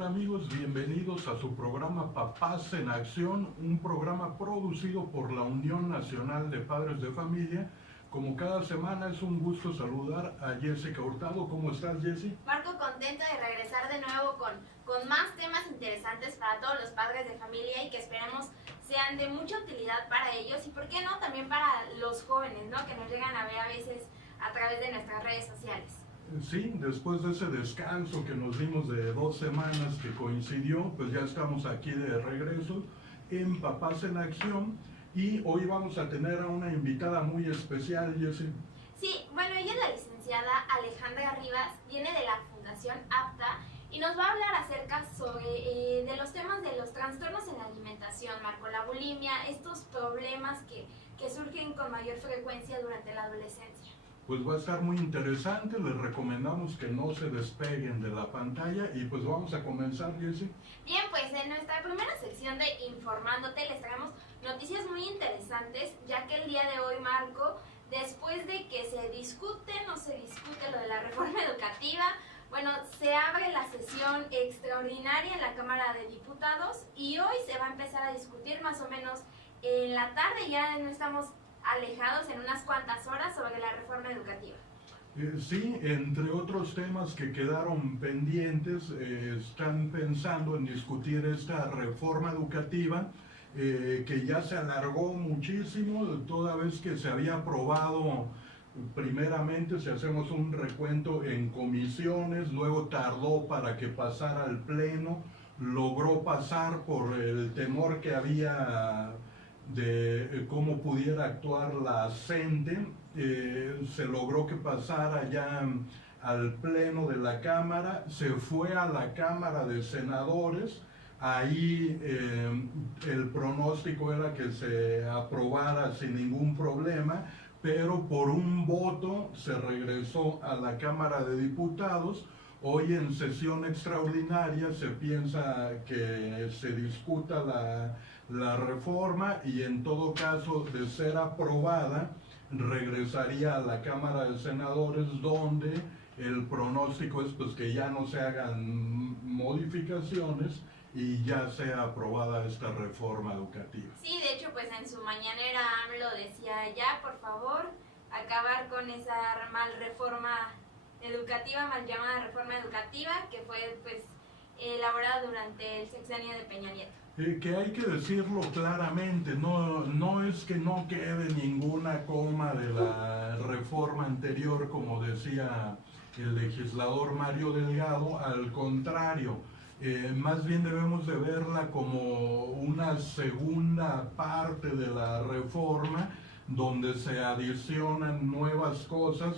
Amigos, bienvenidos a su programa Papás en Acción, un programa producido por la Unión Nacional de Padres de Familia. Como cada semana es un gusto saludar a Jessica Hurtado. ¿Cómo estás, Jessy? Marco, contento de regresar de nuevo con más temas interesantes para todos los padres de familia y que esperemos sean de mucha utilidad para ellos y, por qué no, también para los jóvenes, ¿no? Que nos llegan a ver a veces a través de nuestras redes sociales. Sí, después de ese descanso que nos dimos de 2 semanas que coincidió, pues ya estamos aquí de regreso en Papás en Acción y hoy vamos a tener a una invitada muy especial, Jessy. Sí, bueno, ella es la licenciada Alejandra Rivas, viene de la Fundación APTA y nos va a hablar acerca de los temas de los trastornos en la alimentación, Marco, la bulimia, estos problemas que surgen con mayor frecuencia durante la adolescencia. Pues va a estar muy interesante, les recomendamos que no se despeguen de la pantalla y pues vamos a comenzar, Jessy. Bien, pues en nuestra primera sección de Informándote les traemos noticias muy interesantes, ya que el día de hoy, Marco, después de que se discute lo de la reforma educativa, bueno, se abre la sesión extraordinaria en la Cámara de Diputados y hoy se va a empezar a discutir más o menos en la tarde, ya no estamos alejados en unas cuantas horas sobre la reforma educativa. Sí, entre otros temas que quedaron pendientes, están pensando en discutir esta reforma educativa que ya se alargó muchísimo, toda vez que se había aprobado primeramente, si hacemos un recuento, en comisiones, luego tardó para que pasara al pleno, logró pasar por el temor que había de cómo pudiera actuar la CENTE, se logró que pasara ya al pleno de la Cámara, se fue a la Cámara de Senadores, ahí el pronóstico era que se aprobara sin ningún problema, pero por un voto se regresó a la Cámara de Diputados. Hoy en sesión extraordinaria se piensa que se discuta la reforma y en todo caso de ser aprobada regresaría a la Cámara de Senadores, donde el pronóstico es pues que ya no se hagan modificaciones y ya sea aprobada esta reforma educativa. Sí, de hecho pues en su mañanera AMLO decía ya por favor acabar con esa mal reforma educativa, mal llamada reforma educativa, que fue pues elaborada durante el sexenio de Peña Nieto. Que hay que decirlo claramente, no es que no quede ninguna coma de la reforma anterior, como decía el legislador Mario Delgado, al contrario, más bien debemos de verla como una segunda parte de la reforma, donde se adicionan nuevas cosas,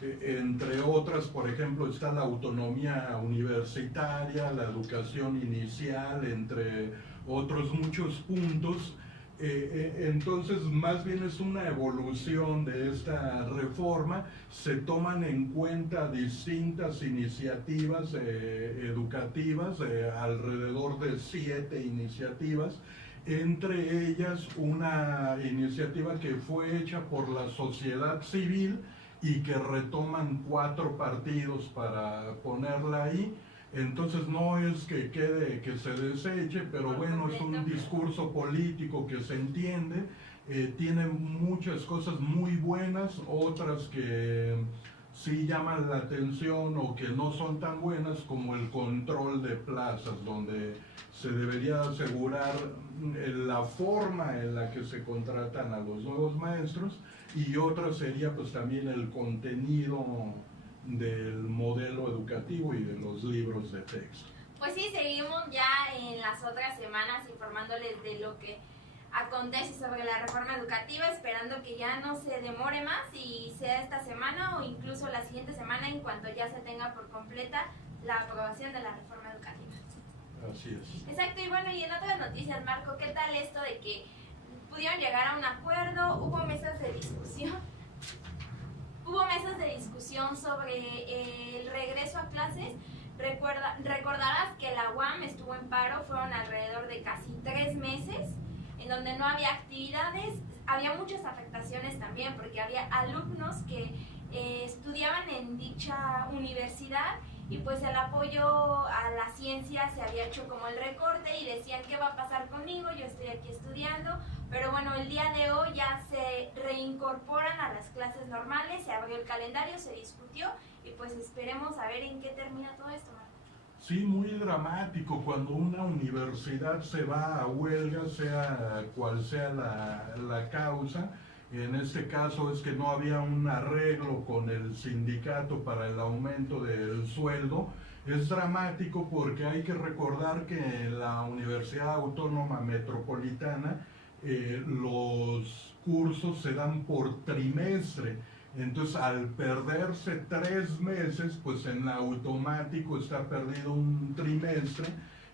entre otras, por ejemplo, está la autonomía universitaria, la educación inicial, entre otros muchos puntos. Entonces, más bien es una evolución de esta reforma. Se toman en cuenta distintas iniciativas educativas, alrededor de 7 iniciativas, entre ellas una iniciativa que fue hecha por la sociedad civil y que retoman 4 partidos para ponerla ahí. Entonces no es que quede, que se deseche, pero bueno, es un discurso político que se entiende, tiene muchas cosas muy buenas, otras que sí llaman la atención o que no son tan buenas, como el control de plazas, donde se debería asegurar la forma en la que se contratan a los nuevos maestros, y otra sería pues también el contenido del modelo educativo y de los libros de texto. Pues sí, seguimos ya en las otras semanas informándoles de lo que acontece sobre la reforma educativa, esperando que ya no se demore más y sea esta semana o incluso la siguiente semana, en cuanto ya se tenga por completa la aprobación de la reforma educativa. Así es. Exacto, y bueno, y en otras noticias, Marco, ¿qué tal esto de que pudieron llegar a un acuerdo? Hubo mesas de discusión sobre el regreso a clases. Recordarás que la UAM estuvo en paro, fueron alrededor de casi 3 meses, en donde no había actividades, había muchas afectaciones también, porque había alumnos que estudiaban en dicha universidad y pues el apoyo a las ciencia se había hecho como el recorte y decían qué va a pasar conmigo, yo estoy aquí estudiando, pero bueno, el día de hoy ya se reincorporan a las clases normales, se abrió el calendario, se discutió y pues esperemos a ver en qué termina todo esto, Marco. Sí, muy dramático cuando una universidad se va a huelga, sea cual sea la causa. En este caso es que no había un arreglo con el sindicato para el aumento del sueldo. Es dramático porque hay que recordar que en la Universidad Autónoma Metropolitana los cursos se dan por trimestre. Entonces, al perderse 3 meses, pues en automático está perdido un trimestre,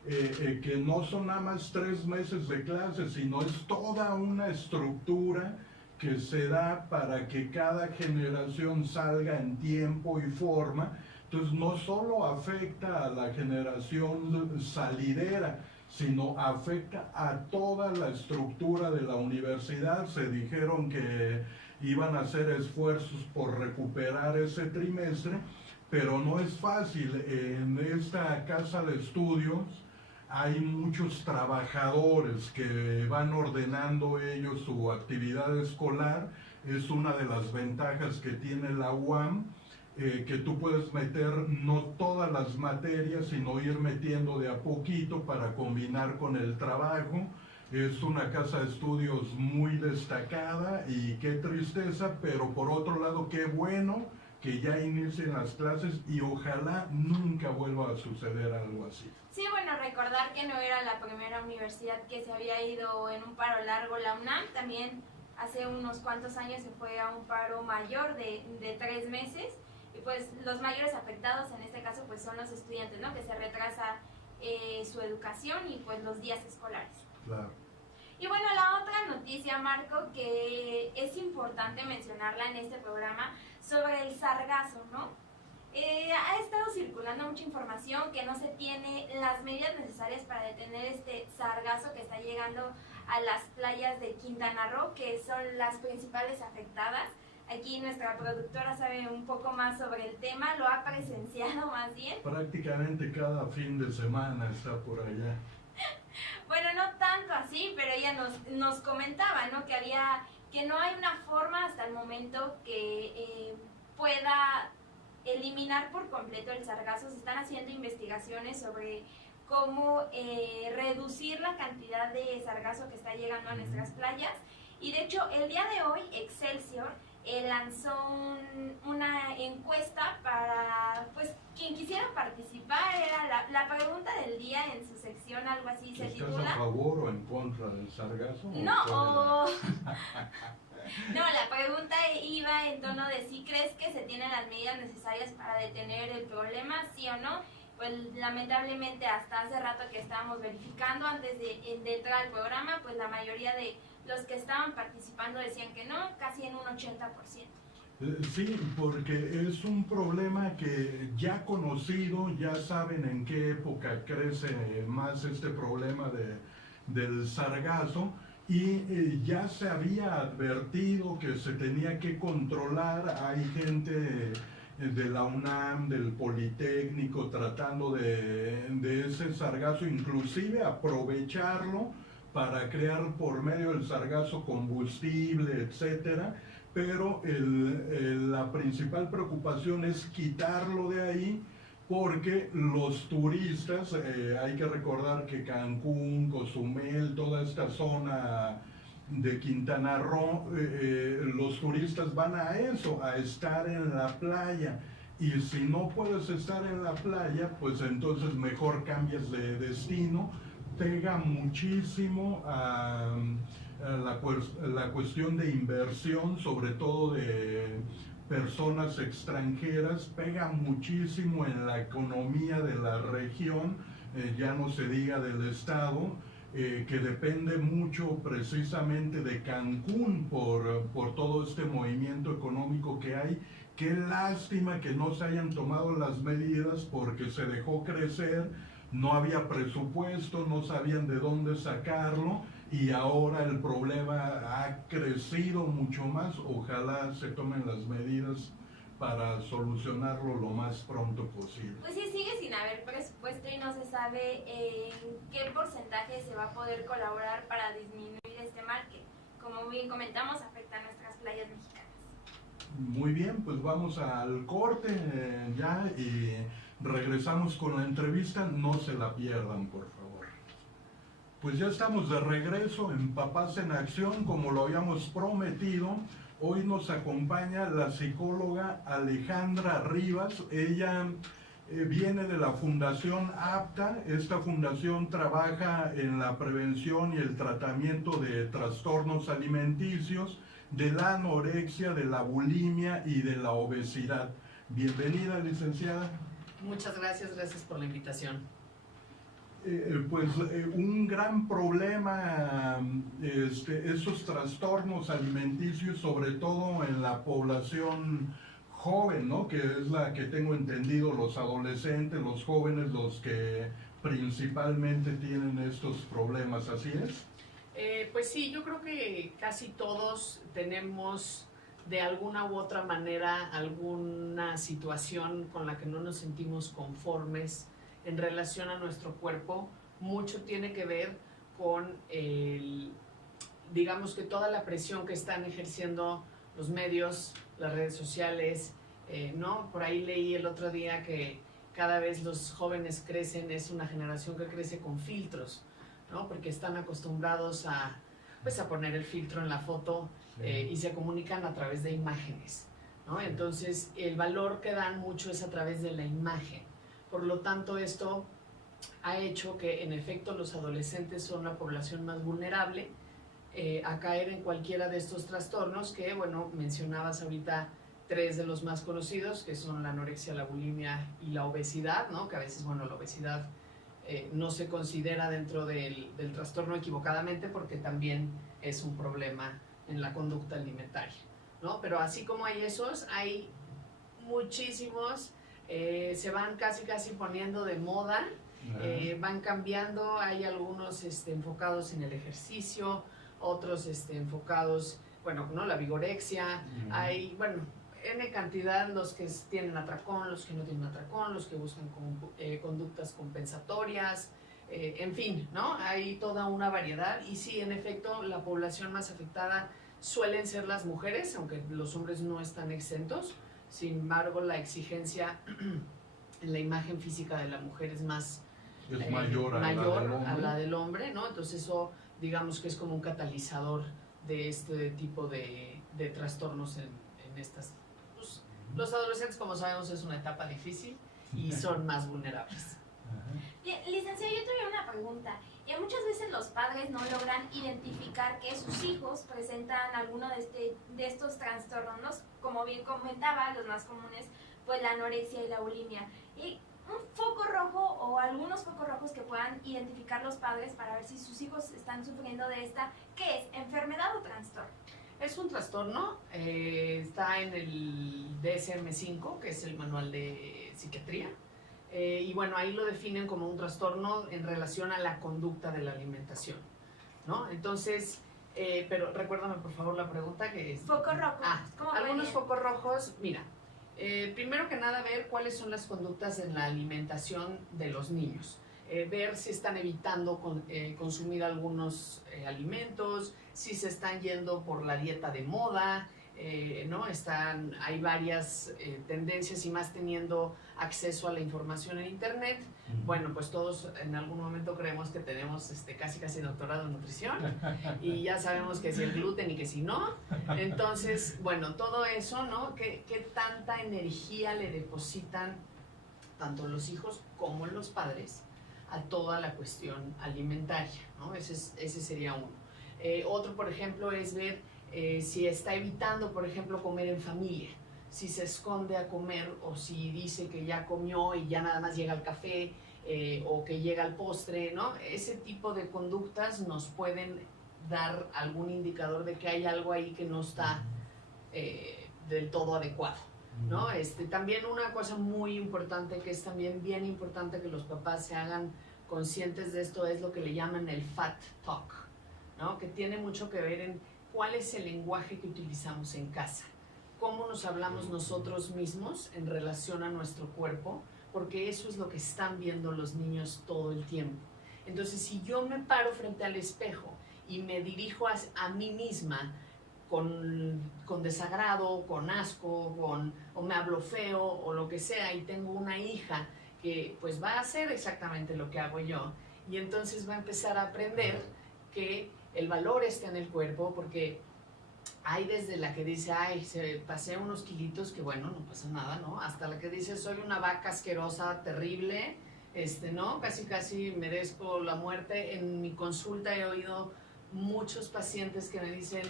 que no son nada más 3 meses de clase, sino es toda una estructura que se da para que cada generación salga en tiempo y forma. Entonces, no solo afecta a la generación salidera, sino afecta a toda la estructura de la universidad. Se dijeron que iban a hacer esfuerzos por recuperar ese trimestre, pero no es fácil. En esta casa de estudios hay muchos trabajadores que van ordenando ellos su actividad escolar. Es una de las ventajas que tiene la UAM, que tú puedes meter no todas las materias, sino ir metiendo de a poquito para combinar con el trabajo. Es una casa de estudios muy destacada y qué tristeza, pero por otro lado qué bueno que ya inicien las clases y ojalá nunca vuelva a suceder algo así. Sí, bueno, recordar que no era la primera universidad que se había ido en un paro largo. La UNAM también hace unos cuantos años se fue a un paro mayor de 3 meses y pues los mayores afectados en este caso pues son los estudiantes, ¿no? Que se retrasa su educación y pues los días escolares. Claro. Y bueno, la otra noticia, Marco, que es importante mencionarla en este programa, sobre el sargazo, ¿no? Ha estado circulando mucha información que no se tiene las medidas necesarias para detener este sargazo que está llegando a las playas de Quintana Roo, que son las principales afectadas. Aquí nuestra productora sabe un poco más sobre el tema, lo ha presenciado más bien. Prácticamente cada fin de semana está por allá. Bueno, no tanto así, pero ella nos comentaba, ¿no? Que no hay una forma hasta el momento que pueda eliminar por completo el sargazo. Se están haciendo investigaciones sobre cómo reducir la cantidad de sargazo que está llegando a nuestras playas. Y de hecho, el día de hoy, Excelsior lanzó una encuesta para, pues, quien quisiera participar. Era la pregunta del día en su sección, algo así se titula. ¿Estás a favor o en contra del sargazo? No, no, la pregunta iba en tono de si crees que se tienen las medidas necesarias para detener el problema, sí o no. Pues lamentablemente hasta hace rato que estábamos verificando antes de entrar al programa, pues la mayoría de los que estaban participando decían que no, casi en un 80%. Sí, porque es un problema que ya conocido, ya saben en qué época crece más este problema del sargazo, y ya se había advertido que se tenía que controlar. Hay gente de la UNAM, del Politécnico, tratando de ese sargazo, inclusive aprovecharlo para crear por medio del sargazo combustible, etcétera. Pero la principal preocupación es quitarlo de ahí, porque los turistas, hay que recordar que Cancún, Cozumel, toda esta zona de Quintana Roo, los turistas van a eso, a estar en la playa. Y si no puedes estar en la playa, pues entonces mejor cambias de destino. Pega muchísimo a la cuestión de inversión, sobre todo de personas extranjeras, pega muchísimo en la economía de la región, ya no se diga del estado, que depende mucho precisamente de Cancún por todo este movimiento económico que hay. Qué lástima que no se hayan tomado las medidas, porque se dejó crecer, no había presupuesto, no sabían de dónde sacarlo, y ahora el problema ha crecido mucho más. Ojalá se tomen las medidas para solucionarlo lo más pronto posible. Pues sí, sigue sin haber presupuesto y no se sabe sabe en qué porcentaje se va a poder colaborar para disminuir este mal que, como bien comentamos, afecta a nuestras playas mexicanas. Muy bien, pues vamos al corte ya y regresamos con la entrevista, no se la pierdan, por favor. Pues ya estamos de regreso en Papás en Acción, como lo habíamos prometido. Hoy nos acompaña la psicóloga Alejandra Rivas. Ella viene de la Fundación APTA. Esta fundación trabaja en la prevención y el tratamiento de trastornos alimenticios, de la anorexia, de la bulimia y de la obesidad. Bienvenida, licenciada. Muchas gracias, gracias por la invitación. Un gran problema, esos trastornos alimenticios, sobre todo en la población joven, ¿no? Que es la que tengo entendido, los adolescentes, los jóvenes, los que principalmente tienen estos problemas, ¿así es? Pues sí, yo creo que casi todos tenemos de alguna u otra manera alguna situación con la que no nos sentimos conformes en relación a nuestro cuerpo. Mucho tiene que ver con digamos que toda la presión que están ejerciendo los medios, las redes sociales, ¿no? Por ahí leí el otro día que cada vez los jóvenes crecen, es una generación que crece con filtros, ¿no? Porque están acostumbrados a poner el filtro en la foto, y se comunican a través de imágenes, ¿no? Entonces el valor que dan mucho es a través de la imagen. Por lo tanto, esto ha hecho que en efecto los adolescentes son la población más vulnerable a caer en cualquiera de estos trastornos que, bueno, mencionabas ahorita 3 de los más conocidos, que son la anorexia, la bulimia y la obesidad, ¿no? Que a veces, bueno, la obesidad no se considera dentro del trastorno equivocadamente porque también es un problema en la conducta alimentaria, ¿no? Pero así como hay esos, hay muchísimos, se van casi poniendo de moda, van cambiando. Hay algunos enfocados en el ejercicio, otros enfocados, bueno, ¿no? La vigorexia, hay, bueno, N cantidad, los que tienen atracón, los que no tienen atracón, los que buscan conductas compensatorias, en fin, ¿no? Hay toda una variedad y sí, en efecto, la población más afectada suelen ser las mujeres, aunque los hombres no están exentos. Sin embargo, la exigencia en la imagen física de la mujer es más mayor a la del hombre, ¿no? Entonces eso, digamos que es como un catalizador de este tipo de trastornos en estas. Pues, los adolescentes, como sabemos, es una etapa difícil y son más vulnerables. Bien, licenciado, yo tenía una pregunta. Muchas veces los padres no logran identificar que sus hijos presentan alguno de estos trastornos, como bien comentaba, los más comunes, pues la anorexia y la bulimia. Y un foco rojo o algunos focos rojos que puedan identificar los padres para ver si sus hijos están sufriendo de esta, ¿qué es? ¿Enfermedad o trastorno? Es un trastorno, está en el DSM-5, que es el manual de psiquiatría. Y bueno, ahí lo definen como un trastorno en relación a la conducta de la alimentación, ¿no? Entonces, pero recuérdame por favor la pregunta que es... Foco rojo. Algunos focos rojos, mira, primero que nada ver cuáles son las conductas en la alimentación de los niños. Ver si están evitando consumir algunos alimentos, si se están yendo por la dieta de moda, ¿no? Hay varias tendencias y más teniendo acceso a la información en internet. Bueno, pues todos en algún momento creemos que tenemos casi doctorado en nutrición y ya sabemos que si el gluten y que si no. Entonces, bueno, todo eso, ¿no? ¿Qué tanta energía le depositan tanto los hijos como los padres a toda la cuestión alimentaria, ¿no? Ese sería uno. Otro, por ejemplo, es ver si está evitando, por ejemplo, comer en familia, si se esconde a comer o si dice que ya comió y ya nada más llega al café o que llega al postre, ¿no? Ese tipo de conductas nos pueden dar algún indicador de que hay algo ahí que no está del todo adecuado, ¿no? También una cosa muy importante, que es también bien importante que los papás se hagan conscientes de esto, es lo que le llaman el fat talk, ¿no? Que tiene mucho que ver en cuál es el lenguaje que utilizamos en casa, cómo nos hablamos nosotros mismos en relación a nuestro cuerpo, porque eso es lo que están viendo los niños todo el tiempo. Entonces, si yo me paro frente al espejo y me dirijo a mí misma con desagrado, con asco, o me hablo feo o lo que sea, y tengo una hija que pues va a hacer exactamente lo que hago yo, y entonces va a empezar a aprender que el valor está en el cuerpo, porque hay desde la que dice, ay, se pasé unos kilitos, que bueno, no pasa nada, ¿no? Hasta la que dice, soy una vaca asquerosa, terrible, ¿no? Casi merezco la muerte. En mi consulta he oído muchos pacientes que me dicen,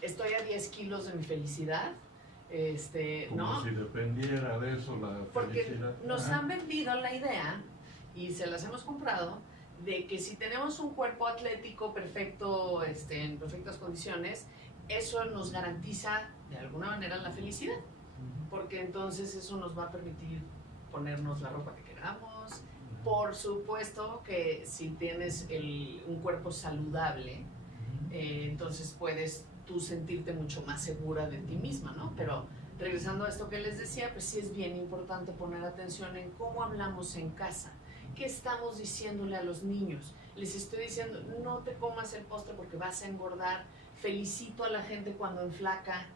estoy a 10 kilos de mi felicidad, Como ¿no? si dependiera de eso la Porque felicidad. nos han vendido la idea, y se las hemos comprado, de que si tenemos un cuerpo atlético perfecto, en perfectas condiciones, eso nos garantiza de alguna manera la felicidad, porque entonces eso nos va a permitir ponernos la ropa que queramos. Por supuesto que si tienes un cuerpo saludable, entonces puedes tú sentirte mucho más segura de ti misma, ¿no? Pero regresando a esto que les decía, pues sí es bien importante poner atención en cómo hablamos en casa. ¿Qué estamos diciéndole a los niños? Les estoy diciendo, no te comas el postre porque vas a engordar. Felicito a la gente cuando enflaca,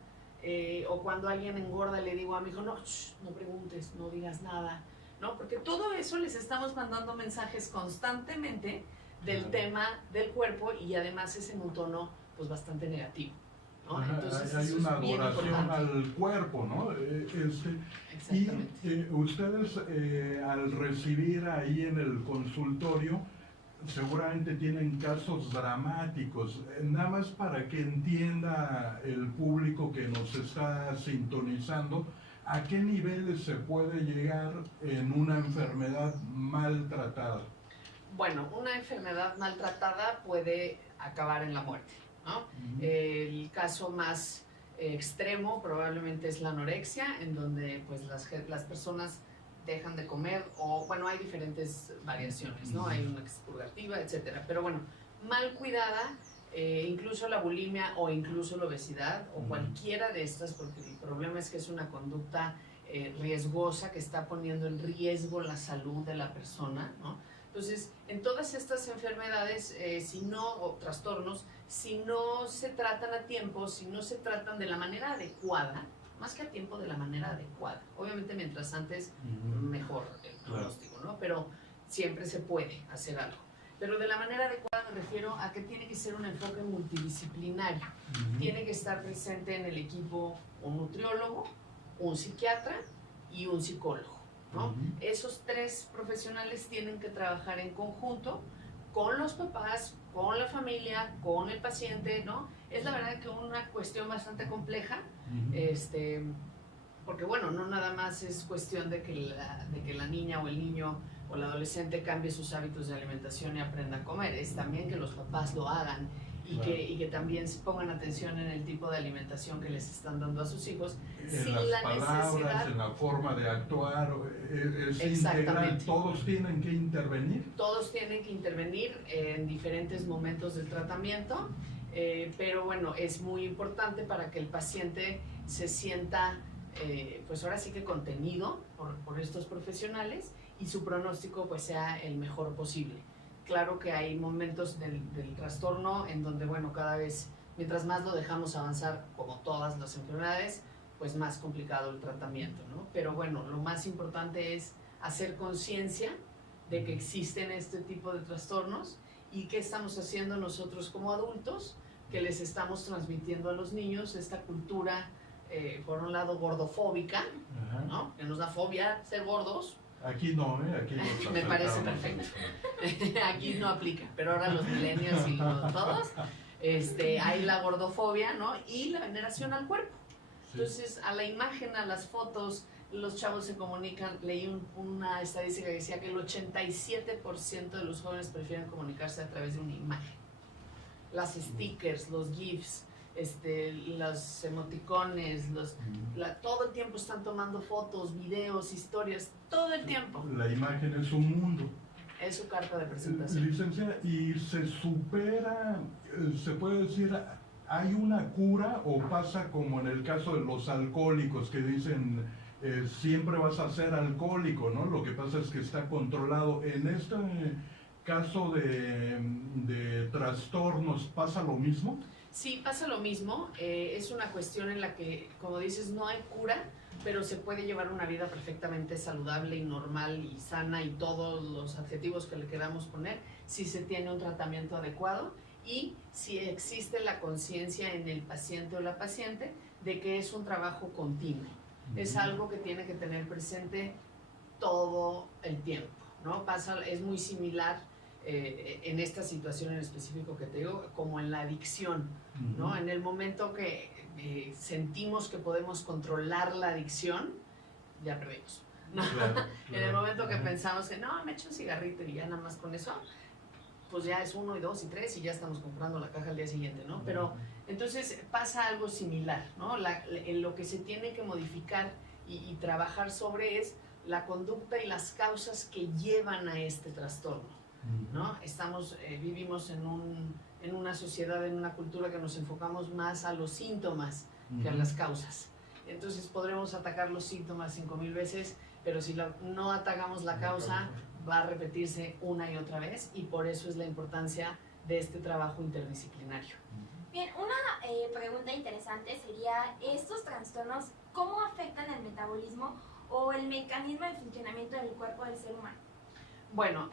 o cuando alguien engorda, le digo a mi hijo, no, no preguntes, no digas nada, ¿no? Porque todo eso les estamos mandando mensajes constantemente del tema del cuerpo, y además es en un tono pues bastante negativo, ¿no? Entonces hay eso una es bien adoración importante. al cuerpo, ¿no? Exactamente. Y ustedes al recibir ahí en el consultorio seguramente tienen casos dramáticos, nada más para que entienda el público que nos está sintonizando, ¿a qué niveles se puede llegar en una enfermedad maltratada? Bueno, una enfermedad maltratada puede acabar en la muerte, ¿no? El caso más extremo probablemente es la anorexia, en donde pues las personas dejan de comer, o bueno, hay diferentes variaciones, ¿no? Hay una que es purgativa, etcétera. Pero bueno, mal cuidada, incluso la bulimia o incluso la obesidad o cualquiera de estas, porque el problema es que es una conducta riesgosa que está poniendo en riesgo la salud de la persona, ¿no? Entonces, en todas estas enfermedades, o trastornos, si no se tratan a tiempo, si no se tratan de la manera adecuada, más que a tiempo, de la manera adecuada. Obviamente, mientras antes, mejor el pronóstico, ¿no? Pero siempre se puede hacer algo. Pero de la manera adecuada me refiero a que tiene que ser un enfoque multidisciplinario. Tiene que estar presente en el equipo un nutriólogo, un psiquiatra y un psicólogo, ¿no? Esos tres profesionales tienen que trabajar en conjunto con los papás, con la familia, con el paciente, ¿no? Es la verdad que una cuestión bastante compleja, porque bueno, no nada más es cuestión de que la niña o el niño o el adolescente cambie sus hábitos de alimentación y aprenda a comer, es también que los papás lo hagan y, claro, que también pongan atención en el tipo de alimentación que les están dando a sus hijos, en sin las la palabras, necesidad. en la forma de actuar, es Exactamente. integral, todos tienen que intervenir. Todos tienen que intervenir en diferentes momentos del tratamiento, pero bueno, es muy importante para que el paciente se sienta, pues ahora sí que contenido por estos profesionales, y su pronóstico pues sea el mejor posible. Claro que hay momentos del trastorno en donde, bueno, cada vez, mientras más lo dejamos avanzar, como todas las enfermedades, pues más complicado el tratamiento, ¿no? Pero bueno, lo más importante es hacer conciencia de que existen este tipo de trastornos y qué estamos haciendo nosotros como adultos, que les estamos transmitiendo a los niños esta cultura, por un lado, gordofóbica, ¿no? Que nos da fobia ser gordos. Aquí no, aquí no. Me parece perfecto. Aquí no aplica, pero ahora los millennials y todos, hay la gordofobia, ¿no? Y la veneración al cuerpo. Sí. Entonces, a la imagen, a las fotos, los chavos se comunican. Leí una estadística que decía que el 87% de los jóvenes prefieren comunicarse a través de una imagen. Las stickers, los GIFs, los emoticones, todo el tiempo están tomando fotos, videos, historias, todo el tiempo. La imagen es un mundo. Es su carta de presentación. Licenciada, ¿y se supera, se puede decir, hay una cura o pasa como en el caso de los alcohólicos que dicen siempre vas a ser alcohólico, ¿no? Lo que pasa es que está controlado. En este caso de trastornos, ¿pasa lo mismo? Sí, pasa lo mismo. Es una cuestión en la que, como dices, no hay cura, pero se puede llevar una vida perfectamente saludable y normal y sana y todos los adjetivos que le queramos poner si se tiene un tratamiento adecuado y si existe la conciencia en el paciente o la paciente de que es un trabajo continuo. Es algo que tiene que tener presente todo el tiempo, ¿no? Es muy similar en esta situación en específico que te digo, como en la adicción, ¿no? En el momento que sentimos que podemos controlar la adicción, ya perdimos, ¿no? Claro, En el momento que pensamos que no, me echo un cigarrito y ya nada más con eso, pues ya es 1 y 2 y 3 y ya estamos comprando la caja al día siguiente, ¿no? Pero entonces pasa algo similar, ¿no? En lo que se tiene que modificar y trabajar sobre es la conducta y las causas que llevan a este trastorno, ¿no? Vivimos en una sociedad, en una cultura que nos enfocamos más a los síntomas que a las causas. Entonces podremos atacar los síntomas 5000 veces, pero si no atacamos la causa, va a repetirse una y otra vez y por eso es la importancia de este trabajo interdisciplinario. Bien, una pregunta interesante sería, ¿estos trastornos cómo afectan el metabolismo o el mecanismo de funcionamiento del cuerpo del ser humano? Bueno,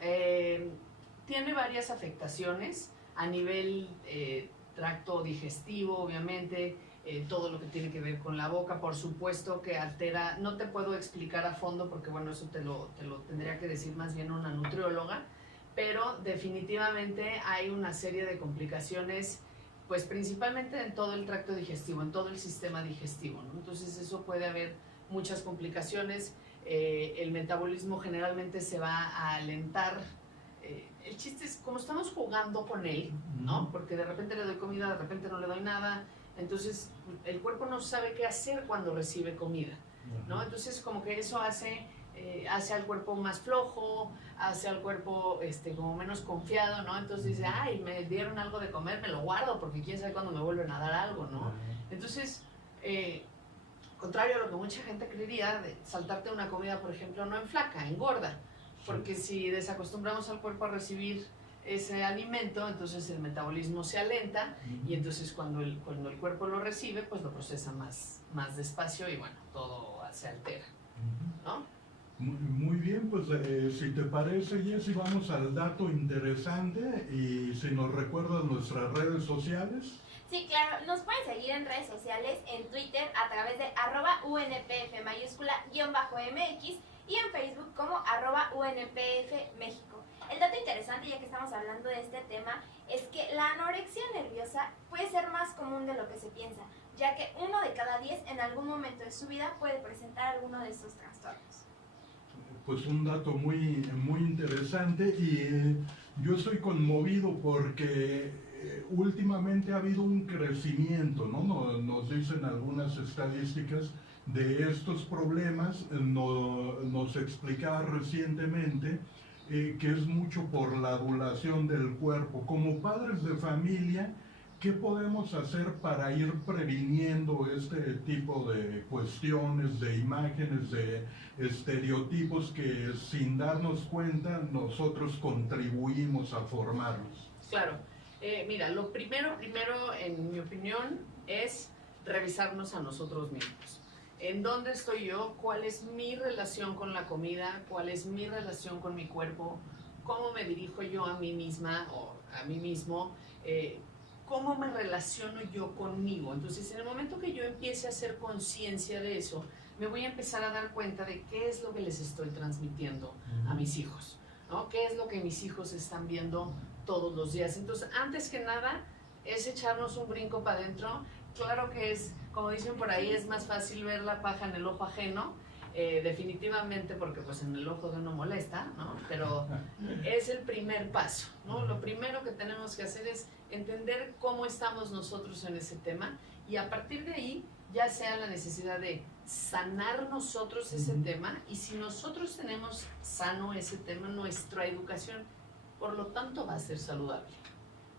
tiene varias afectaciones a nivel tracto digestivo, obviamente, todo lo que tiene que ver con la boca, por supuesto que altera, no te puedo explicar a fondo porque bueno, eso te lo tendría que decir más bien una nutrióloga, pero definitivamente hay una serie de complicaciones, pues principalmente en todo el tracto digestivo, en todo el sistema digestivo, ¿no? Entonces eso puede haber muchas complicaciones, el metabolismo generalmente se va a alentar. El chiste es, como estamos jugando con él, ¿no? Porque de repente le doy comida, de repente no le doy nada, entonces el cuerpo no sabe qué hacer cuando recibe comida, ¿no? Entonces como que eso hace al cuerpo más flojo, hace al cuerpo como menos confiado, ¿no? Entonces dice, ay, me dieron algo de comer, me lo guardo porque quién sabe cuándo me vuelven a dar algo, ¿no? Entonces, contrario a lo que mucha gente creería, de saltarte una comida, por ejemplo, no enflaca, engorda. Porque si desacostumbramos al cuerpo a recibir ese alimento, entonces el metabolismo se alenta y entonces cuando el cuerpo lo recibe, pues lo procesa más despacio y bueno, todo se altera, ¿no? Muy bien, pues si te parece, Jessy, vamos al dato interesante y si nos recuerdas nuestras redes sociales. Sí, claro, nos pueden seguir en redes sociales, en Twitter a través de @UNPF mayúscula _MX y en Facebook como @UNPF México. El dato interesante, ya que estamos hablando de este tema, es que la anorexia nerviosa puede ser más común de lo que se piensa, ya que 1 de cada 10 en algún momento de su vida puede presentar alguno de estos trastornos. Pues un dato muy, muy interesante y yo estoy conmovido porque últimamente ha habido un crecimiento, ¿no? Nos dicen algunas estadísticas de estos problemas, nos explicaba recientemente que es mucho por la adulación del cuerpo. Como padres de familia, ¿qué podemos hacer para ir previniendo este tipo de cuestiones, de imágenes, de estereotipos que sin darnos cuenta nosotros contribuimos a formarlos? Claro, mira, lo primero, en mi opinión, es revisarnos a nosotros mismos. ¿En dónde estoy yo? ¿Cuál es mi relación con la comida? ¿Cuál es mi relación con mi cuerpo? ¿Cómo me dirijo yo a mí misma o a mí mismo? ¿Cómo me relaciono yo conmigo? Entonces, en el momento que yo empiece a hacer conciencia de eso, me voy a empezar a dar cuenta de qué es lo que les estoy transmitiendo a mis hijos, ¿no? ¿Qué es lo que mis hijos están viendo todos los días? Entonces, antes que nada, es echarnos un brinco para adentro. Claro que es, como dicen por ahí, es más fácil ver la paja en el ojo ajeno, definitivamente porque pues en el ojo de uno molesta, ¿no? Pero es el primer paso, ¿no? Lo primero que tenemos que hacer es entender cómo estamos nosotros en ese tema y a partir de ahí ya sea la necesidad de sanar nosotros ese tema y si nosotros tenemos sano ese tema, nuestra educación, por lo tanto va a ser saludable.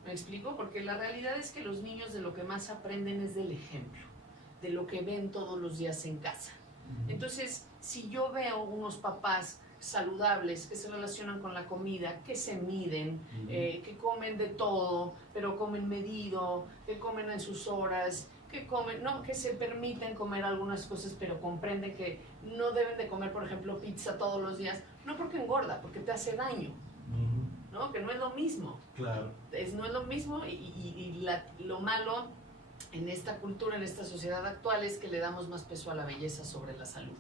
¿Me explico? Porque la realidad es que los niños de lo que más aprenden es del ejemplo, de lo que ven todos los días en casa. Entonces, si yo veo unos papás saludables que se relacionan con la comida, que se miden, que comen de todo, pero comen medido, que comen en sus horas, que comen, no, que se permiten comer algunas cosas, pero comprenden que no deben de comer, por ejemplo, pizza todos los días, no porque engorda, porque te hace daño, ¿no? Que no es lo mismo. Claro. No es lo mismo lo malo en esta cultura, en esta sociedad actual, es que le damos más peso a la belleza sobre la salud.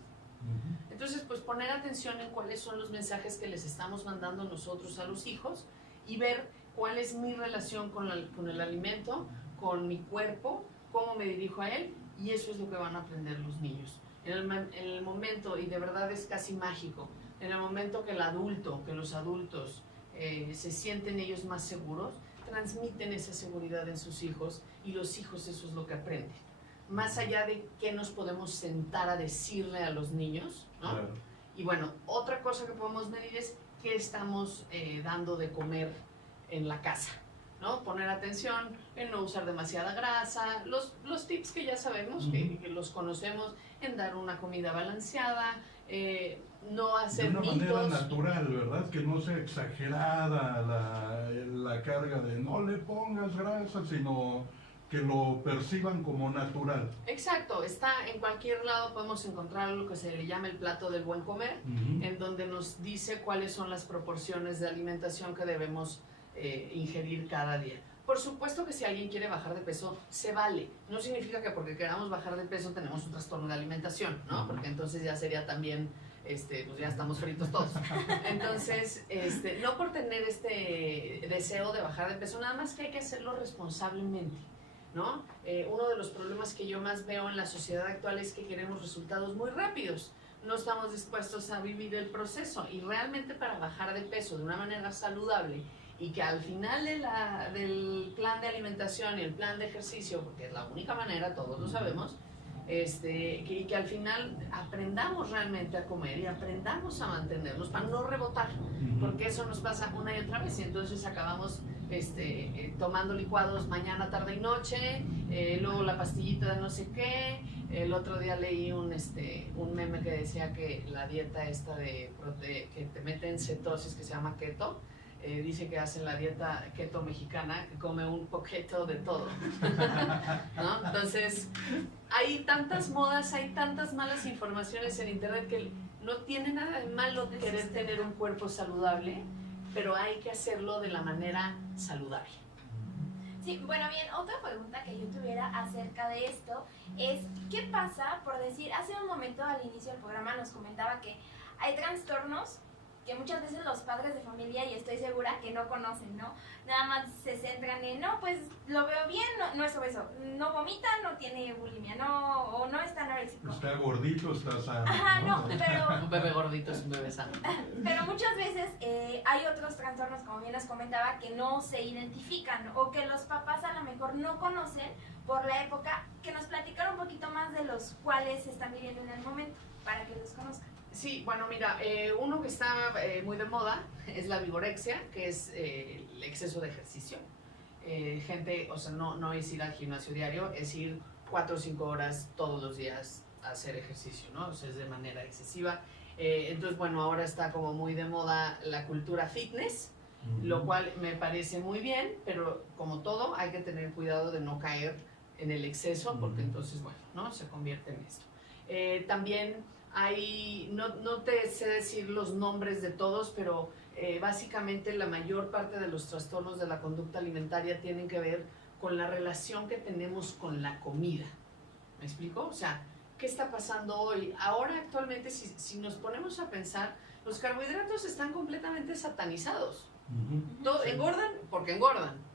Entonces, pues poner atención en cuáles son los mensajes que les estamos mandando nosotros a los hijos y ver cuál es mi relación con el alimento, con mi cuerpo, cómo me dirijo a él, y eso es lo que van a aprender los niños. En el momento, y de verdad es casi mágico, en el momento que los adultos se sienten ellos más seguros, transmiten esa seguridad en sus hijos, y los hijos eso es lo que aprenden. Más allá de qué nos podemos sentar a decirle a los niños, ¿no? Claro. Y bueno, otra cosa que podemos medir es qué estamos dando de comer en la casa, ¿no? Poner atención en no usar demasiada grasa, los tips que ya sabemos, que los conocemos, en dar una comida balanceada, no hacer de una mitos. manera natural, ¿verdad? Que no sea exagerada la carga de no le pongas grasa, sino que lo perciban como natural. Exacto, está en cualquier lado, podemos encontrar lo que se le llama el plato del buen comer, en donde nos dice cuáles son las proporciones de alimentación que debemos ingerir cada día. Por supuesto que si alguien quiere bajar de peso, se vale. No significa que porque queramos bajar de peso tenemos un trastorno de alimentación, ¿no? Porque entonces ya sería también, pues ya estamos fritos todos. Entonces, no por tener este deseo de bajar de peso, nada más que hay que hacerlo responsablemente, ¿no? Uno de los problemas que yo más veo en la sociedad actual es que queremos resultados muy rápidos. No estamos dispuestos a vivir el proceso, y realmente para bajar de peso de una manera saludable, y que al final del plan de alimentación y el plan de ejercicio, porque es la única manera, todos lo sabemos, y que al final aprendamos realmente a comer y aprendamos a mantenernos para no rebotar, porque eso nos pasa una y otra vez, y entonces acabamos tomando licuados mañana, tarde y noche, luego la pastillita de no sé qué. El otro día leí un meme que decía que la dieta esta que te mete en cetosis, que se llama keto, dice que hacen la dieta keto mexicana, que come un poquito de todo, ¿no? Entonces, hay tantas modas, hay tantas malas informaciones en internet que no tiene nada de malo querer tener un cuerpo saludable, pero hay que hacerlo de la manera saludable. Sí, bueno, bien, otra pregunta que yo tuviera acerca de esto es, ¿qué pasa, por decir, hace un momento al inicio del programa nos comentaba que hay trastornos que muchas veces los padres de familia, y estoy segura que no conocen, ¿no? Nada más se centran en, no, pues lo veo bien, no es obeso, no vomita, no tiene bulimia, o no está anoréxico. Está gordito, está sano. Ajá, no, pero... Un bebé gordito es un bebé sano. Pero muchas veces hay otros trastornos, como bien les comentaba, que no se identifican, o que los papás a lo mejor no conocen por la época, que nos platicaron un poquito más de los cuales se están viviendo en el momento, para que los conozcan. Sí, bueno, mira, uno que está muy de moda es la vigorexia, que es el exceso de ejercicio. Gente, o sea, no es ir al gimnasio diario, es ir 4 o 5 horas todos los días a hacer ejercicio, ¿no? O sea, es de manera excesiva. Entonces, bueno, ahora está como muy de moda la cultura fitness, lo cual me parece muy bien, pero como todo, hay que tener cuidado de no caer en el exceso, porque entonces, bueno, ¿no? Se convierte en esto. También no te sé decir los nombres de todos, pero básicamente la mayor parte de los trastornos de la conducta alimentaria tienen que ver con la relación que tenemos con la comida. ¿Me explico? O sea, ¿qué está pasando hoy? Ahora actualmente, si nos ponemos a pensar, los carbohidratos están completamente satanizados. Engordan porque engordan.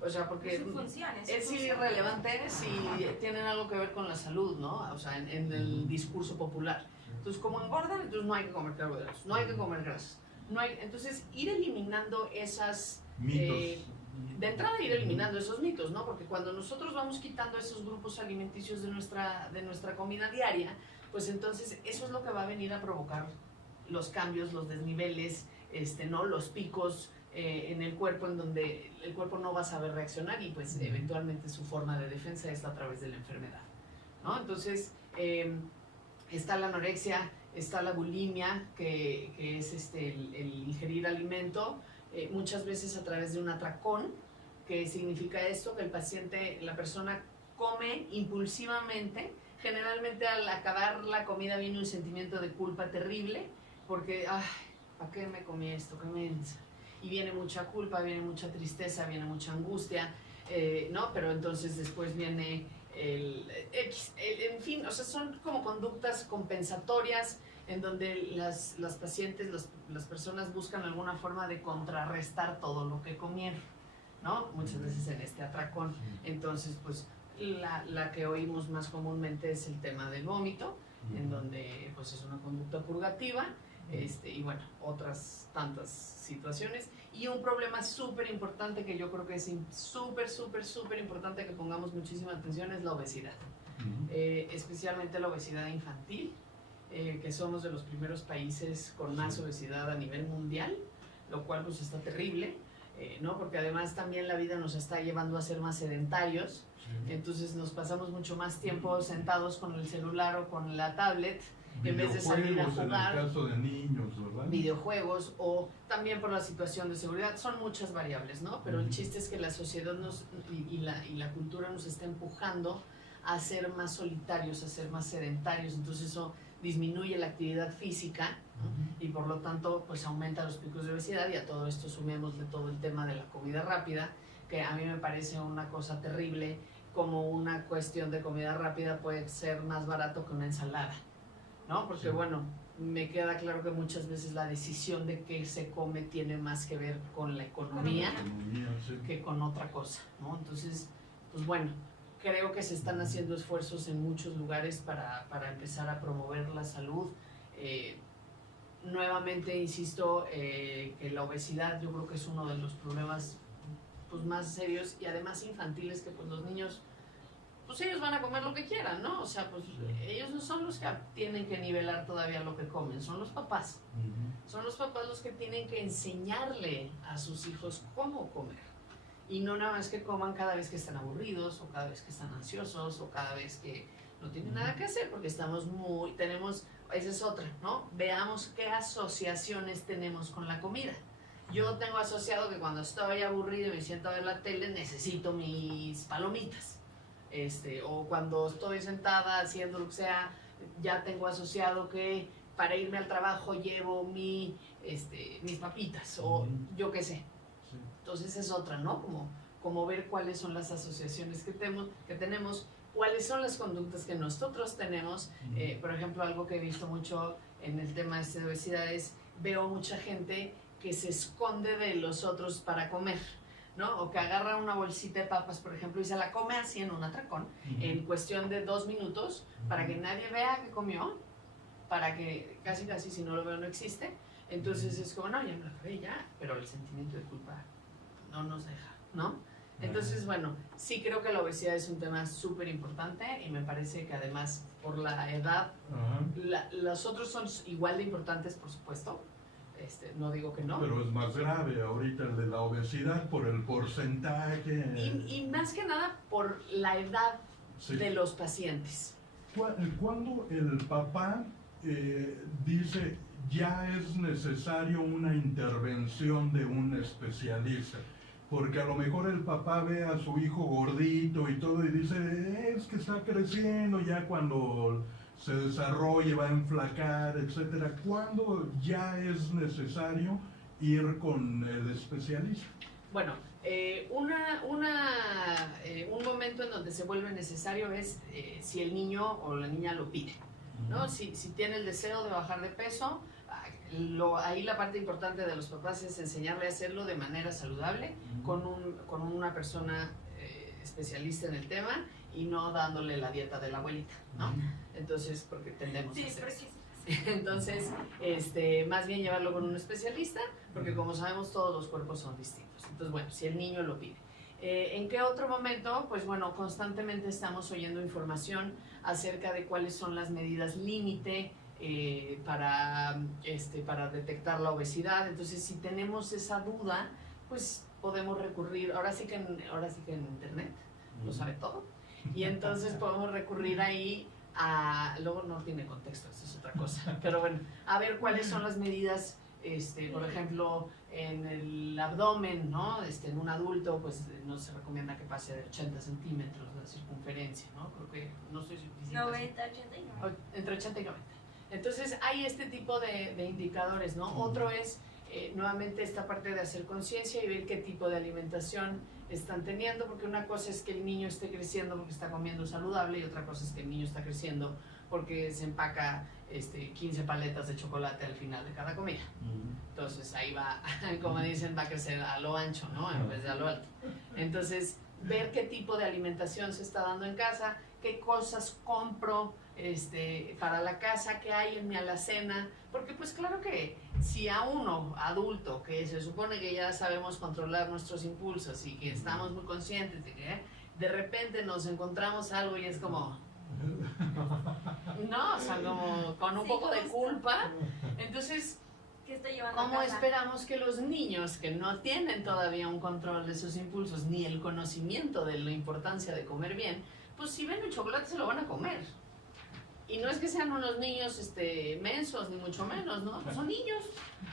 O sea, porque es irrelevante si tienen algo que ver con la salud, ¿no? O sea, en el discurso popular. Entonces, como engordan, entonces no hay que comer carbohidratos, no hay que comer grasas. Entonces, ir eliminando esas... mitos. De entrada, ir eliminando esos mitos, ¿no? Porque cuando nosotros vamos quitando esos grupos alimenticios de nuestra comida diaria, pues entonces eso es lo que va a venir a provocar los cambios, los desniveles, ¿no? Los picos en el cuerpo, en donde el cuerpo no va a saber reaccionar, y pues eventualmente su forma de defensa es a través de la enfermedad, ¿no? Entonces, está la anorexia, está la bulimia, que es el ingerir alimento, muchas veces a través de un atracón, que significa esto, que la persona come impulsivamente. Generalmente al acabar la comida viene un sentimiento de culpa terrible, porque, ay, ¿para qué me comí esto? ¿Qué mensa? Y viene mucha culpa, viene mucha tristeza, viene mucha angustia, ¿no? Pero entonces después viene en fin, o sea, son como conductas compensatorias en donde las pacientes, las personas buscan alguna forma de contrarrestar todo lo que comieron, ¿no? Muchas veces en este atracón. Entonces, pues, la que oímos más comúnmente es el tema del vómito, en donde pues es una conducta purgativa, y bueno, otras tantas situaciones. Y un problema súper importante que yo creo que es súper importante que pongamos muchísima atención es la obesidad. Especialmente la obesidad infantil, que somos de los primeros países con más obesidad a nivel mundial, lo cual pues está terrible, ¿no? Porque además también la vida nos está llevando a ser más sedentarios, entonces nos pasamos mucho más tiempo sentados con el celular o con la tablet, en vez de salir a jugar. En el caso de niños, ¿verdad? Videojuegos, o también por la situación de seguridad, son muchas variables, ¿no? Pero el chiste es que la sociedad y la cultura nos está empujando a ser más solitarios, a ser más sedentarios, entonces eso disminuye la actividad física, ¿no? Y por lo tanto pues aumenta los picos de obesidad, y a todo esto sumémosle todo el tema de la comida rápida, que a mí me parece una cosa terrible, como una cuestión de comida rápida puede ser más barato que una ensalada, ¿no? Porque bueno, me queda claro que muchas veces la decisión de qué se come tiene más que ver con la economía que con otra cosa, ¿no? Entonces, pues bueno, creo que se están haciendo esfuerzos en muchos lugares para empezar a promover la salud. Nuevamente insisto, que la obesidad yo creo que es uno de los problemas pues más serios y además infantiles, que pues los niños, pues ellos van a comer lo que quieran, ¿no? O sea, pues ellos no son los que tienen que nivelar todavía lo que comen, son los papás. Son los papás los que tienen que enseñarle a sus hijos cómo comer. Y no nada más que coman cada vez que están aburridos, o cada vez que están ansiosos, o cada vez que no tienen nada que hacer, porque tenemos, esa es otra, ¿no? Veamos qué asociaciones tenemos con la comida. Yo tengo asociado que cuando estoy aburrido y me siento a ver la tele, necesito mis palomitas. O cuando estoy sentada haciendo lo que sea, ya tengo asociado que para irme al trabajo llevo mis papitas, o yo qué sé. Entonces es otra, ¿no? Como ver cuáles son las asociaciones que tenemos, cuáles son las conductas que nosotros tenemos. Por ejemplo, algo que he visto mucho en el tema de obesidad es, veo mucha gente que se esconde de los otros para comer, ¿no? O que agarra una bolsita de papas, por ejemplo, y se la come así en un atracón, en cuestión de 2 minutos, para que nadie vea que comió, para que casi si no lo veo no existe. Entonces es como, no, ya me lo acabé ya, pero el sentimiento de culpa no nos deja, ¿no? Entonces, bueno, sí creo que la obesidad es un tema súper importante, y me parece que además por la edad, los otros son igual de importantes, por supuesto, no digo que no. Pero es más grave ahorita el de la obesidad por el porcentaje. Y más que nada por la edad de los pacientes. Cuando el papá dice ya es necesario una intervención de un especialista, porque a lo mejor el papá ve a su hijo gordito y todo y dice, es que está creciendo, ya cuando se desarrolle va a enflacar, etcétera. ¿Cuándo ya es necesario ir con el especialista? Bueno, un momento en donde se vuelve necesario es si el niño o la niña lo pide, ¿no? Si tiene el deseo de bajar de peso, ahí la parte importante de los papás es enseñarle a hacerlo de manera saludable, con una persona especialista en el tema, y no dándole la dieta de la abuelita, ¿no? Entonces, porque tendemos a hacer eso. Entonces, más bien llevarlo con un especialista, porque como sabemos todos los cuerpos son distintos. Entonces, bueno, si el niño lo pide. ¿En qué otro momento? Pues bueno, constantemente estamos oyendo información acerca de cuáles son las medidas límite para detectar la obesidad. Entonces, si tenemos esa duda, pues podemos recurrir, ahora sí que en internet lo sabe todo, y entonces podemos recurrir ahí luego no tiene contexto, eso es otra cosa, pero bueno, a ver cuáles son las medidas, por ejemplo, en el abdomen, ¿no? En un adulto, pues no se recomienda que pase de 80 centímetros la circunferencia, ¿no? Creo que, no estoy suficiente. 90, 80 y 90. Entre 80 y 90. Entonces hay este tipo de indicadores, ¿no? Otro es nuevamente esta parte de hacer conciencia y ver qué tipo de alimentación están teniendo, porque una cosa es que el niño esté creciendo porque está comiendo saludable y otra cosa es que el niño está creciendo porque se empaca 15 paletas de chocolate al final de cada comida. Entonces ahí va, como dicen, va a crecer a lo ancho, ¿no? En vez de a lo alto. Entonces, ver qué tipo de alimentación se está dando en casa, qué cosas compro para la casa, qué hay en mi alacena, porque pues claro que si a uno adulto que se supone que ya sabemos controlar nuestros impulsos y que estamos muy conscientes de que de repente nos encontramos algo y es como no, o sea, como con un poco de culpa, entonces ¿qué estoy llevando a ¿cómo casa? esperamos que los niños que no tienen todavía un control de sus impulsos ni el conocimiento de la importancia de comer bien, pues si ven un chocolate se lo van a comer? Y no es que sean unos niños mensos, ni mucho menos, ¿no? Pues son niños.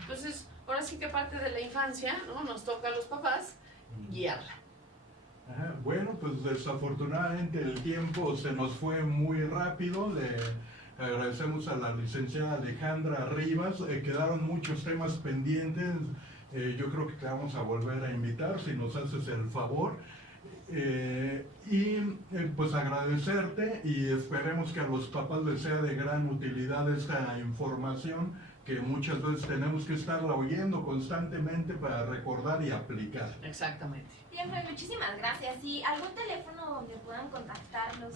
Entonces, ahora sí que parte de la infancia, ¿no? Nos toca a los papás guiarla. Ajá, bueno, pues desafortunadamente el tiempo se nos fue muy rápido. Le agradecemos a la licenciada Alejandra Rivas. Quedaron muchos temas pendientes. Yo creo que te vamos a volver a invitar si nos haces el favor. Pues agradecerte y esperemos que a los papás les sea de gran utilidad esta información que muchas veces tenemos que estarla oyendo constantemente para recordar y aplicar. Exactamente. Bien, pues muchísimas gracias. ¿Y algún teléfono donde puedan contactarlos?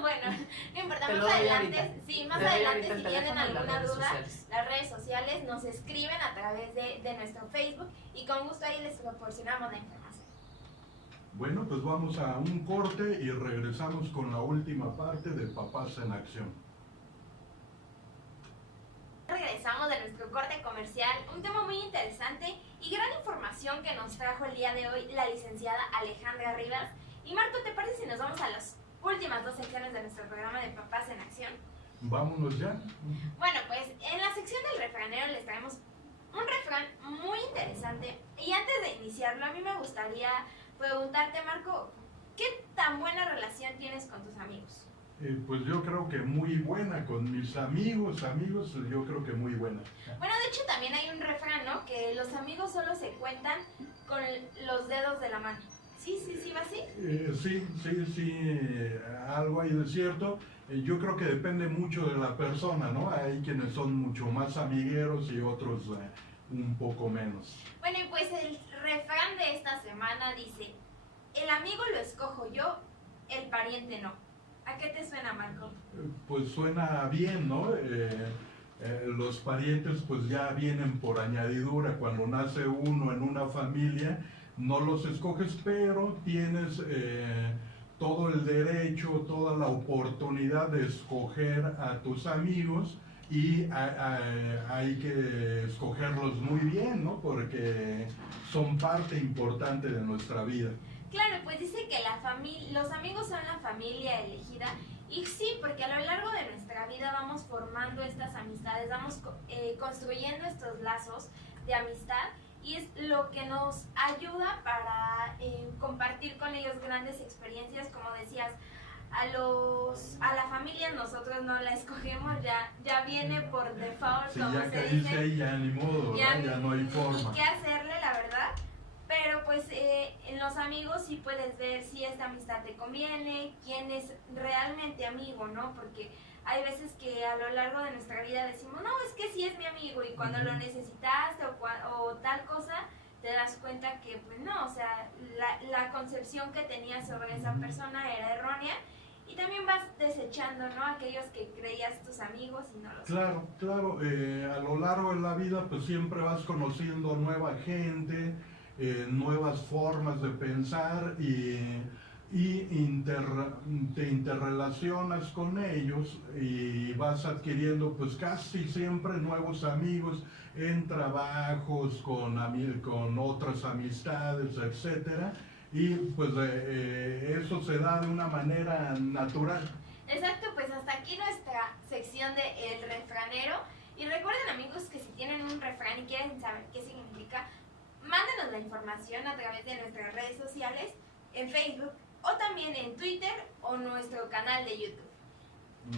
Bueno, no importa, Te lo más doy adelante, ahorita. sí, más Te doy adelante ahorita si el tienen teléfono y las alguna redes duda, sociales. las redes sociales nos escriben a través de nuestro Facebook y con gusto ahí les proporcionamos la información. Bueno, pues vamos a un corte y regresamos con la última parte de Papás en Acción. Regresamos de nuestro corte comercial, un tema muy interesante y gran información que nos trajo el día de hoy la licenciada Alejandra Rivas. Y Marco, ¿te parece si nos vamos a las últimas dos secciones de nuestro programa de Papás en Acción? Vámonos ya. Bueno, pues en la sección del refranero les traemos un refrán muy interesante. Y antes de iniciarlo, a mí me gustaría preguntarte, Marco, ¿qué tan buena relación tienes con tus amigos? Pues yo creo que muy buena con mis amigos, yo creo que muy buena. Bueno, de hecho también hay un refrán, ¿no? Que los amigos solo se cuentan con los dedos de la mano. Sí, ¿va así? Sí, algo hay de cierto. Yo creo que depende mucho de la persona, ¿no? Hay quienes son mucho más amigueros y otros un poco menos. Bueno, y pues el refrán de esta semana dice, el amigo lo escojo yo, el pariente no. ¿A qué te suena, Marco? Pues suena bien, ¿no? Los parientes pues ya vienen por añadidura. Cuando nace uno en una familia, no los escoges, pero tienes todo el derecho, toda la oportunidad de escoger a tus amigos y hay que escogerlos muy bien, ¿no? Porque son parte importante de nuestra vida. Claro, pues dice que los amigos son la familia elegida y sí, porque a lo largo de nuestra vida vamos formando estas amistades, vamos construyendo estos lazos de amistad y es lo que nos ayuda para compartir con ellos grandes experiencias, como decías. A la familia nosotros no la escogemos, ya viene por default, Sí, como ya se caíste dice. ahí, ya ni modo, ¿verdad? Ya no hay forma. Ni qué hacerle, la verdad. Pero pues en los amigos sí puedes ver si esta amistad te conviene, quién es realmente amigo, ¿no? Porque hay veces que a lo largo de nuestra vida decimos, no, es que sí es mi amigo y cuando lo necesitaste o tal cosa, te das cuenta que pues no, o sea, la concepción que tenías sobre esa persona era errónea. Y también vas desechando, ¿no? Aquellos que creías tus amigos y no los Claro, a lo largo de la vida pues siempre vas conociendo nueva gente, nuevas formas de pensar te interrelacionas con ellos y vas adquiriendo pues casi siempre nuevos amigos en trabajos, con otras amistades, etcétera. Y pues eso se da de una manera natural. Exacto, pues hasta aquí nuestra sección de El Refranero. Y recuerden, amigos, que si tienen un refrán y quieren saber qué significa, mándenos la información a través de nuestras redes sociales, en Facebook o también en Twitter o nuestro canal de YouTube.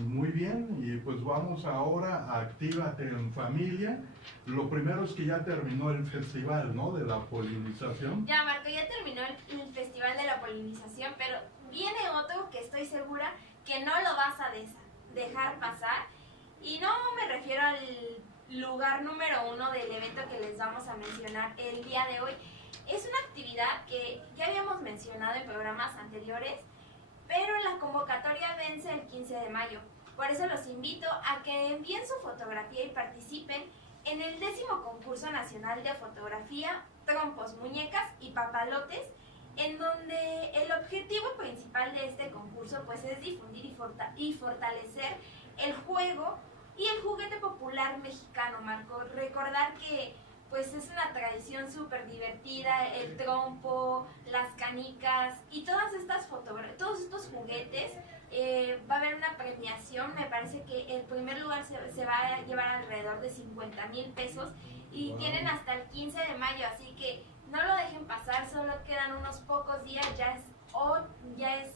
Muy bien, y pues vamos ahora a Actívate en Familia. Lo primero es que ya terminó el festival, ¿no? De la polinización. Ya, Marco, ya terminó el Festival de la Polinización, pero viene otro que estoy segura que no lo vas a dejar pasar. Y no me refiero al lugar número 1 del evento que les vamos a mencionar el día de hoy. Es una actividad que ya habíamos mencionado en programas anteriores, pero la convocatoria vence el 15 de mayo. Por eso los invito a que envíen su fotografía y participen en el 10º concurso nacional de fotografía, trompos, muñecas y papalotes, en donde el objetivo principal de este concurso pues es difundir y fortalecer el juego y el juguete popular mexicano, Marco. Recordar que pues es una tradición súper divertida, el trompo, las canicas y todas estas todos estos juguetes. Va a haber una premiación, me parece que el primer lugar se va a llevar alrededor de 50,000 pesos y tienen hasta el 15 de mayo, así que no lo dejen pasar, solo quedan unos pocos días, ya es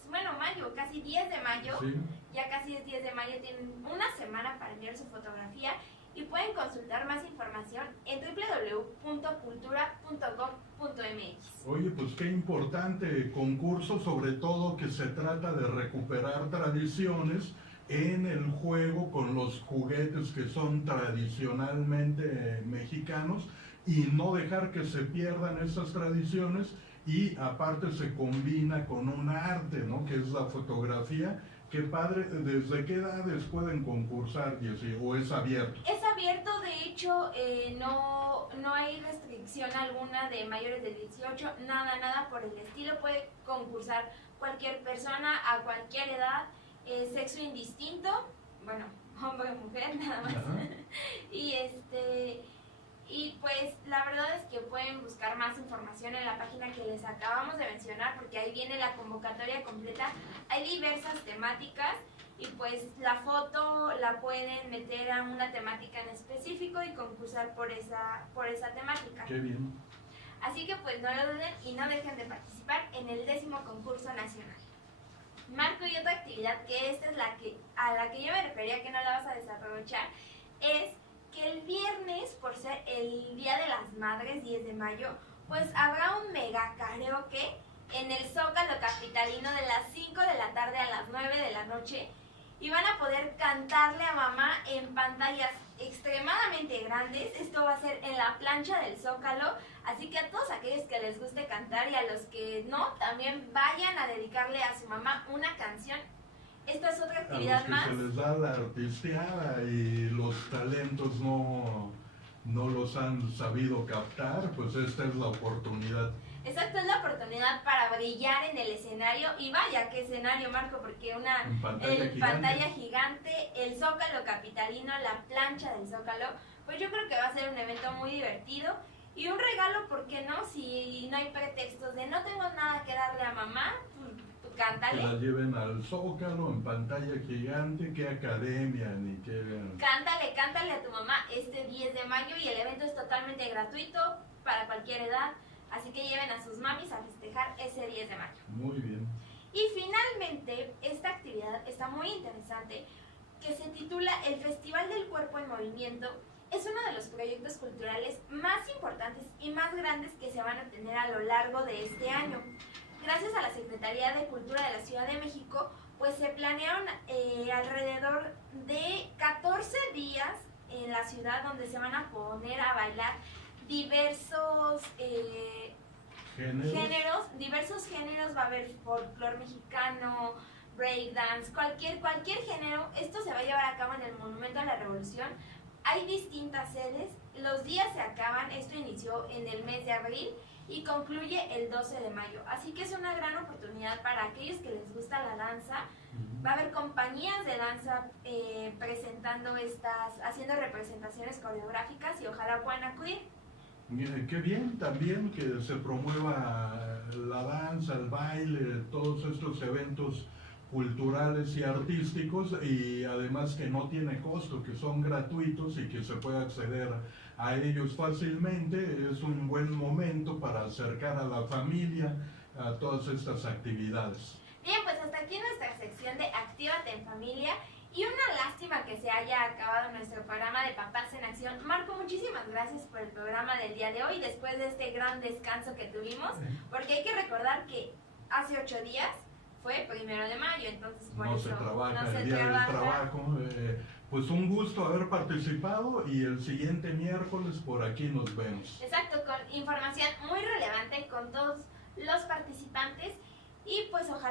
mayo, casi 10 de mayo, Sí. ya casi es 10 de mayo, tienen una semana para enviar su fotografía y pueden consultar más información en www.cultura.gov.mx. Oye, pues qué importante concurso, sobre todo que se trata de recuperar tradiciones en el juego con los juguetes que son tradicionalmente mexicanos y no dejar que se pierdan esas tradiciones, y aparte se combina con un arte, ¿no? Que es la fotografía. Qué padre. ¿Desde qué edades pueden concursar, Jessy? ¿O es abierto? Es abierto, de hecho, no hay restricción alguna de mayores de 18, nada por el estilo. Puede concursar cualquier persona a cualquier edad, sexo indistinto, bueno, hombre o mujer, nada más. Ajá. Y pues la verdad es que pueden buscar más información en la página que les acabamos de mencionar, porque ahí viene la convocatoria completa. Hay diversas temáticas y pues la foto la pueden meter a una temática en específico y concursar por esa temática. Qué bien. Así que pues no lo duden y no dejen de participar en el 10º concurso nacional. Marco, y otra actividad que esta es a la que yo me refería que no la vas a desaprovechar, es que el viernes, por ser el Día de las Madres, 10 de mayo, pues habrá un mega karaoke en el Zócalo capitalino de las 5 de la tarde a las 9 de la noche, y van a poder cantarle a mamá en pantallas extremadamente grandes. Esto va a ser en la plancha del Zócalo, así que a todos aquellos que les guste cantar y a los que no, también vayan a dedicarle a su mamá una canción. Esta es otra A actividad los que más. se les da la artisteada y los talentos no los han sabido captar, pues esta es la oportunidad. Exacto, es la oportunidad para brillar en el escenario. Y vaya, qué escenario, Marco, porque En pantalla gigante. pantalla gigante, el Zócalo capitalino, la plancha del Zócalo, pues yo creo que va a ser un evento muy divertido. Y un regalo, ¿por qué no? Si no hay pretextos de no tengo nada que darle a mamá, tú Que cántale. la lleven al Zócalo en pantalla gigante, qué academia, ni qué... Cántale a tu mamá este 10 de mayo y el evento es totalmente gratuito para cualquier edad. Así que lleven a sus mamis a festejar ese 10 de mayo. Muy bien. Y finalmente, esta actividad está muy interesante, que se titula El Festival del Cuerpo en Movimiento. Es uno de los proyectos culturales más importantes y más grandes que se van a tener a lo largo de este año. Gracias a la Secretaría de Cultura de la Ciudad de México, pues se planearon alrededor de 14 días en la ciudad donde se van a poner a bailar diversos diversos géneros. Va a haber folclore mexicano, breakdance, cualquier género. Esto se va a llevar a cabo en el Monumento a la Revolución. Hay distintas sedes, los días se acaban, esto inició en el mes de abril y concluye el 12 de mayo. Así que es una gran oportunidad para aquellos que les gusta la danza. Va a haber compañías de danza haciendo representaciones coreográficas y ojalá puedan acudir. Qué bien también que se promueva la danza, el baile, todos estos eventos culturales y artísticos, y además que no tiene costo, que son gratuitos y que se puede acceder a ellos fácilmente. Es un buen momento para acercar a la familia a todas estas actividades. Bien, pues hasta aquí nuestra sección de Actívate en Familia. Y una lástima que se haya acabado nuestro programa de Papás en Acción. Marco, muchísimas gracias por el programa del día de hoy, después de este gran descanso que tuvimos, porque hay que recordar que hace 8 días fue 1 de mayo, entonces por No eso se trabaja no se el día del trabaja. trabajo. Pues un gusto haber participado, y el siguiente miércoles por aquí nos vemos. Exacto, con información muy relevante con todos los participantes, y pues ojalá